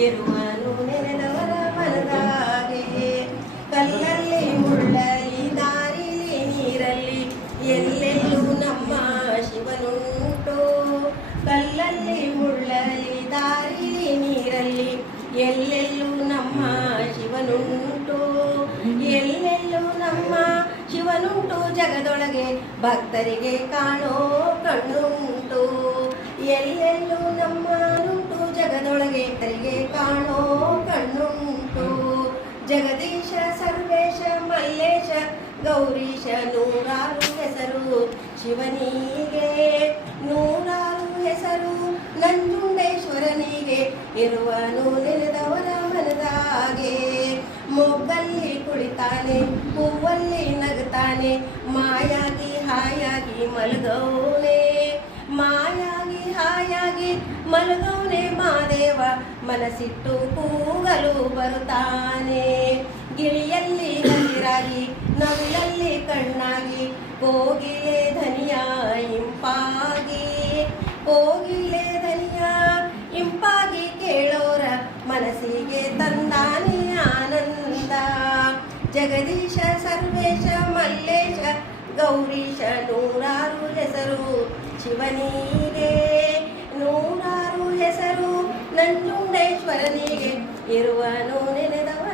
ಇರುವನು ನೆನೆದವರ ಮನದಾಗೆ. ಕಲ್ಲಲ್ಲಿ ಮುಳ್ಳಲಿ ದಾರಿಲಿ ನೀರಲ್ಲಿ ಎಲ್ಲೆಲ್ಲೂ ನಮ್ಮ ಶಿವನುಂಟು. ಕಲ್ಲಲ್ಲಿ ಮುಳ್ಳಲಿ ದಾರಿಲಿ ನೀರಲ್ಲಿ ಎಲ್ಲೆಲ್ಲೂ ನಮ್ಮ ಶಿವನುಂಟು. ಎಲ್ಲೆಲ್ಲೂ ನಮ್ಮ ಶಿವನುಂಟು. ಜಗದೊಳಗೆ ಭಕ್ತರಿಗೆ ಕಾಣೋ ಕಣ್ಣುಂಟು. ಎಲ್ಲೆಲ್ಲೂ ನಮ್ಮ ಉಂಟು. ಜಗದೊಳಗೆ ಭಕ್ತರಿಗೆ ಕಾಣೋ ಕಣ್ಣುಂಟು. ಜಗದೀಶ ಸರ್ವೇಶ ಮಲ್ಲೇಶ ಗೌರೀಶ ನೂರಾರು ಹೆಸರು ಶಿವನಿಗೆ. ನೂರಾರು ಹೆಸರು ನಂಜುಂಡೇಶ್ವರನಿಗೆ. ಇರುವನು ನೆನೆದವರ ಮನದಾಗೆ. ಮೊಗ್ಗಲ್ಲಿ ಕುಳಿತಾನೆ ಹೂವಲ್ಲಿ ನಗುತ್ತಾನೆ. ಮಾಯಾಗಿ ಹಾಯಾಗಿ ಮಲಗೌನೆ. ಮಾಯಾಗಿ ಹಾಯಾಗಿ ಮಲಗೌನೆ ಮಾದೇವ. ಮನಸ್ಸಿಟ್ಟು ಕೂಗಲು ಬರುತ್ತಾನೆ. ಗಿಳಿಯಲ್ಲಿ ಹಸಿರಾಗಿ ನವಿಲಲ್ಲಿ ಕಣ್ಣಾಗಿ ಕೋಗಿಲೆ ಧನಿಯ ಇಂಪಾಗಿ. ಕೋಗಿಲೆ ಧನಿಯ ಇಂಪಾಗಿ ಕೇಳೋರ ಮನಸ್ಸಿಗೆ ತಂದಾನೆ ಆನಂದ. ಜಗದೀಶ ಸರ್ವೇಶ ಮಲ್ಲೇಶ ಗೌರೀಶ ನೂರಾರು ಹೆಸರು ಶಿವನಿಗೆ. ನೂರಾರು ಹೆಸರು ನಂಜುಂಡೇಶ್ವರನಿಗೆ. ಇರುವನು ನೆನೆದವ